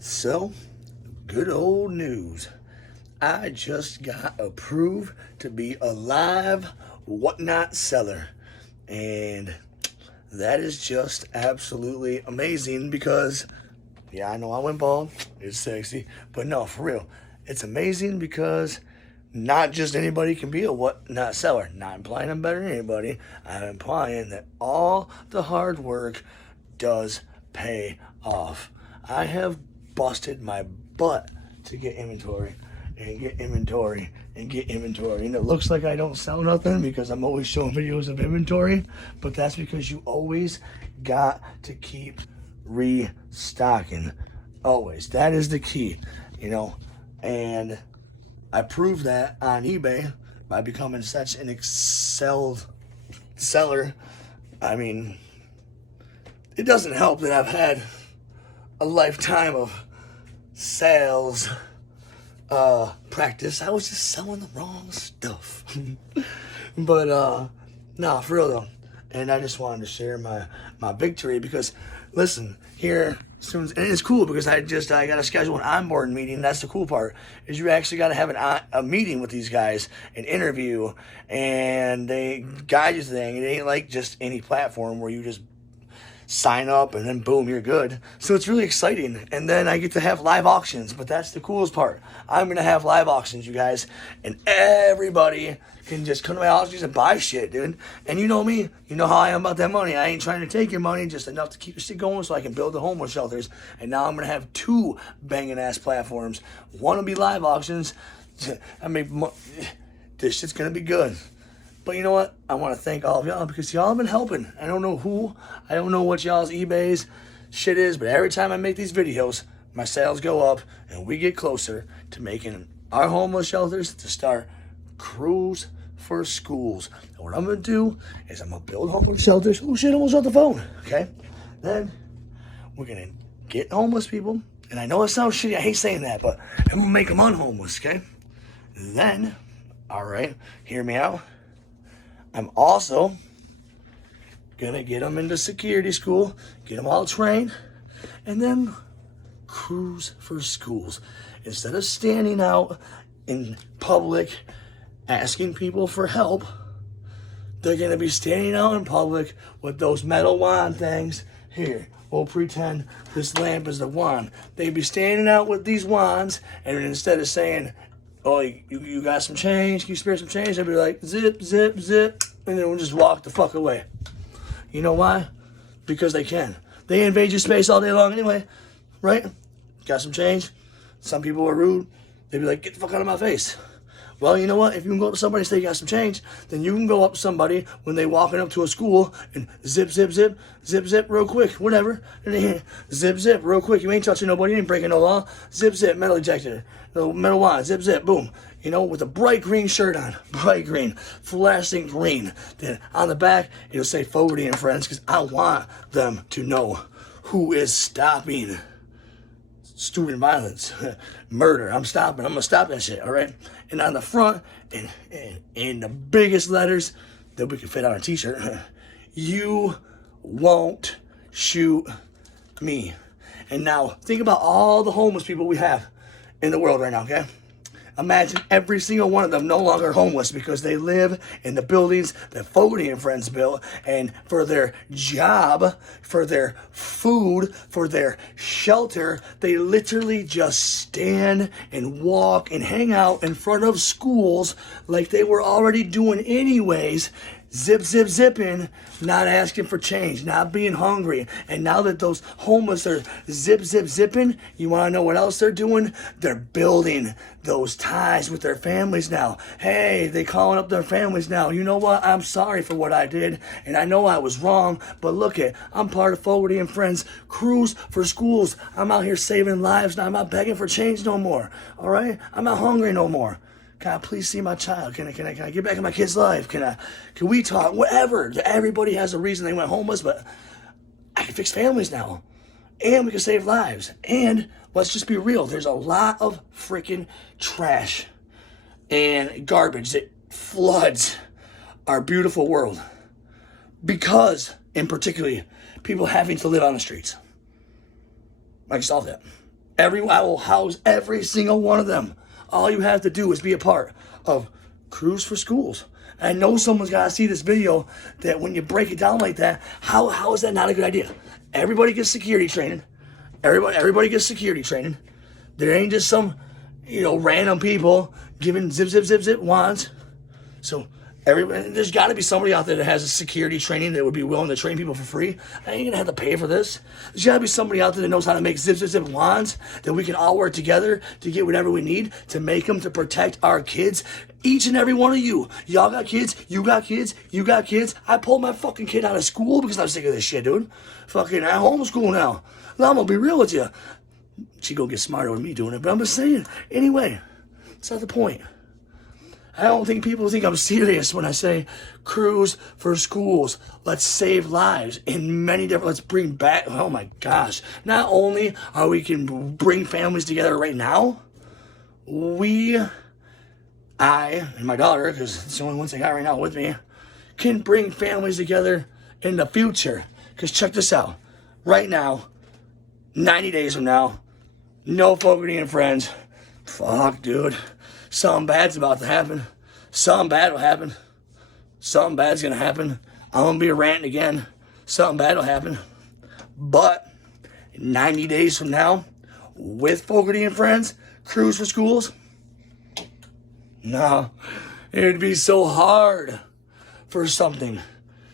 So, good old news. I just got approved to be a live Whatnot seller. And that is just absolutely amazing because, yeah, I know I went bald. It's sexy. But no, for real. It's amazing because not just anybody can be a Whatnot seller. Not implying I'm better than anybody. I'm implying that all the hard work does pay off. I have busted my butt to get inventory and get inventory and get inventory. And it looks like I don't sell nothing because I'm always showing videos of inventory, but that's because you always got to keep restocking. Always. That is the key, and I proved that on eBay by becoming such an excelled seller. I mean, it doesn't help that I've had a lifetime of sales practice. I was just selling the wrong stuff. But nah, for real though. And I just wanted to share my victory because listen, here soon, and it's cool because I got to schedule an onboarding meeting. That's the cool part, is you actually got to have a meeting with these guys, an interview, and they guide you to the thing. It ain't like just any platform where you just sign up and then boom, you're good. So it's really exciting. And then I get to have live auctions, but that's the coolest part. I'm gonna have live auctions, you guys, and everybody can just come to my auctions and buy shit, dude. And you know me, you know how I am about that money. I ain't trying to take your money, just enough to keep your shit going so I can build the homeless shelters. And now I'm gonna have two banging ass platforms. One will be live auctions. I mean, this shit's gonna be good. But you know what? I want to thank all of y'all because y'all have been helping. I don't know who, I don't know what y'all's eBay's shit is, but every time I make these videos, my sales go up and we get closer to making our homeless shelters to start Crews for Schools. And what I'm going to do is I'm going to build homeless shelters. Oh shit, I almost on the phone. Okay? Then we're going to get homeless people. And I know it sounds shitty, I hate saying that, but I'm going to make them unhomeless, okay? Then, all right, hear me out. I'm also gonna get them into security school, get them all trained, and then Crews for Schools. Instead of standing out in public asking people for help, they're gonna be standing out in public with those metal wand things. Here, we'll pretend this lamp is the wand. They'd be standing out with these wands, and instead of saying, oh, you got some change? Can you spare some change? I'd be like, zip, zip, zip. And then we'll just walk the fuck away. You know why? Because they can. They invade your space all day long anyway, right? Got some change? Some people are rude. They'd be like, get the fuck out of my face. Well, you know what? If you can go up to somebody and say you got some change, then you can go up to somebody when they walking up to a school and zip, zip, zip, zip, zip, real quick, whatever. And then zip, zip, real quick. You ain't touching nobody, you ain't breaking no law. Zip, zip, metal ejector, metal wand, zip, zip, boom. With a bright green shirt on, bright green, flashing green. Then on the back, it'll say Fogarty and Friends, because I want them to know who is stopping student violence, murder. I'm gonna stop that shit, all right? And on the front, in the biggest letters that we can fit on a t-shirt, you won't shoot me. And now, think about all the homeless people we have in the world right now, okay? Imagine every single one of them no longer homeless because they live in the buildings that Fogarty and Friends built, and for their job, for their food, for their shelter, they literally just stand and walk and hang out in front of schools like they were already doing anyways. Zip, zip, zipping, not asking for change, not being hungry. And now that those homeless are zip, zip, zipping, you want to know what else they're doing? They're building those ties with their families now. Hey, they calling up their families now. You know what? I'm sorry for what I did, and I know I was wrong, but look I'm part of Fogarty and Friends Crews for Schools. I'm out here saving lives now. I'm not begging for change no more, all right? I'm not hungry no more. Can I please see my child? Can I get back in my kid's life? Can we talk? Whatever. Everybody has a reason they went homeless, but I can fix families now. And we can save lives. And let's just be real. There's a lot of freaking trash and garbage that floods our beautiful world. Because, in particular, people having to live on the streets. I can solve that. I will house every single one of them. All you have to do is be a part of Crews for Schools. I know someone's got to see this video that when you break it down like that, how is that not a good idea? Everybody gets security training. Everybody gets security training. There ain't just some, random people giving zip wands. So there's got to be somebody out there that has a security training that would be willing to train people for free. I ain't gonna have to pay for this. There's got to be somebody out there that knows how to make zip wands that we can all work together to get whatever we need to make them to protect our kids. Each and every one of you. Y'all got kids. You got kids. You got kids. I pulled my fucking kid out of school because I'm sick of this shit, dude. Fucking I homeschool now. Now I'm gonna be real with you. She gonna get smarter with me doing it, but I'm just saying. Anyway, that's not the point. I don't think people think I'm serious when I say Crews for Schools. Let's save lives in many different, let's bring back, oh my gosh. Not only are we can bring families together right now, I and my daughter, because it's the only ones I got right now with me, can bring families together in the future. Because check this out. Right now, 90 days from now, no Fogarty and Friends. Fuck, dude. Something bad's about to happen. Something bad will happen. Something bad's gonna happen. I'm gonna be ranting again. Something bad will happen. But 90 days from now, with Fogarty and Friends, Crews for Schools, no, it'd be so hard for something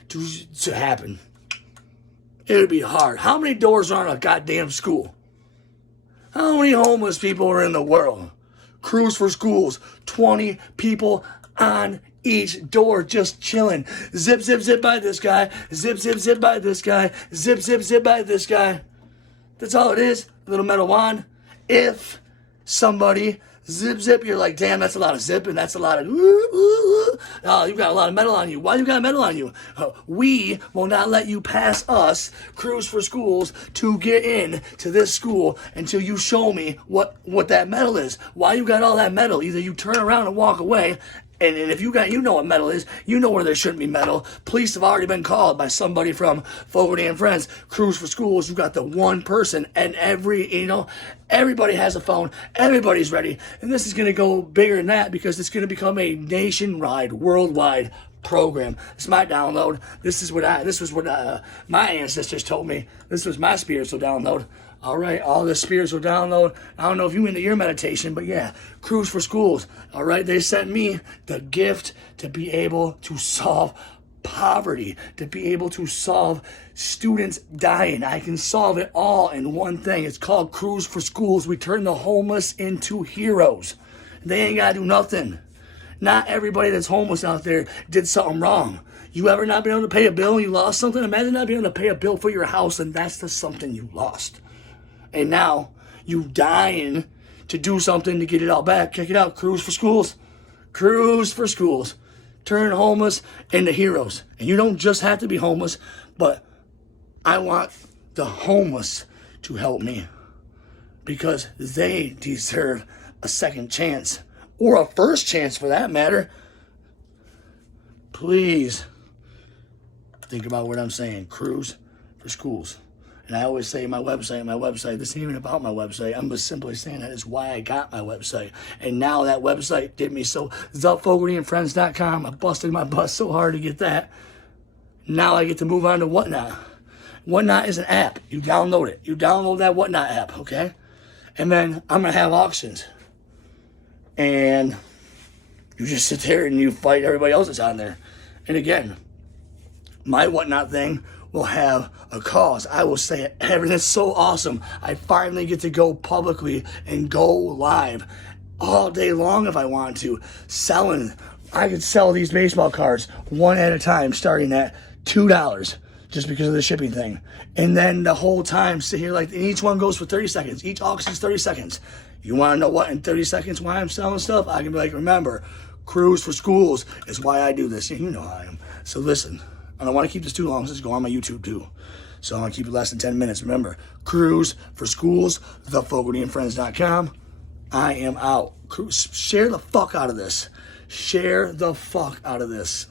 to happen. It would be hard. How many doors are on a goddamn school? How many homeless people are in the world? Crews for Schools, 20 people on each door just chilling. Zip by this guy. Zip by this guy. Zip by this guy. That's all it is. A little metal wand. If somebody zip, you're like, damn, that's a lot of zip and that's a lot of oh, you got a lot of metal on you. Why you got metal on you? We will not let you pass us, Crews for Schools, to get in to this school until you show me what that metal is. Why you got all that metal? Either you turn around and walk away, and if you know what metal is, you know where there shouldn't be metal. Police have already been called by somebody from Fogarty and Friends. Crews for Schools, you got the one person, and everybody has a phone. Everybody's ready. And this is going to go bigger than that because it's going to become a nationwide, worldwide program. It's my download. This was what my ancestors told me. This was my spiritual download. All right, all the spiritual download. I don't know if you into your meditation, but yeah, Crews for Schools. All right, they sent me the gift to be able to solve poverty, to be able to solve students dying. I can solve it all in one thing. It's called Crews for Schools. We turn the homeless into heroes. They ain't got to do nothing. Not everybody that's homeless out there did something wrong. You ever not been able to pay a bill and you lost something? Imagine not being able to pay a bill for your house and that's the something you lost. And now you dying to do something to get it all back. Check it out, Crews for Schools. Crews for Schools. Turn homeless into heroes. And you don't just have to be homeless, but I want the homeless to help me because they deserve a second chance or a first chance for that matter. Please think about what I'm saying. Crews for Schools. And I always say my website, this ain't even about my website. I'm just simply saying that is why I got my website. And now that website did me so, TheFogartyandFriends.com. I busted my butt so hard to get that. Now I get to move on to Whatnot. Whatnot is an app. You download it. You download that Whatnot app, okay? And then I'm going to have auctions. And you just sit there and you fight everybody else that's on there. And again, my Whatnot thing will have a cause. I will say it. Everything's so awesome. I finally get to go publicly and go live all day long if I want to. Selling. I could sell these baseball cards one at a time starting at $2 just because of the shipping thing. And then the whole time sit here and each one goes for 30 seconds. Each auction is 30 seconds. You want to know what in 30 seconds why I'm selling stuff? I can be like, remember, Crews for Schools is why I do this. You know how I am. So listen. I don't want to keep this too long, so let's go on my YouTube too. So I'm going to keep it less than 10 minutes. Remember, Crews for Schools, TheFogartyandFriends.com. I am out. Share the fuck out of this. Share the fuck out of this.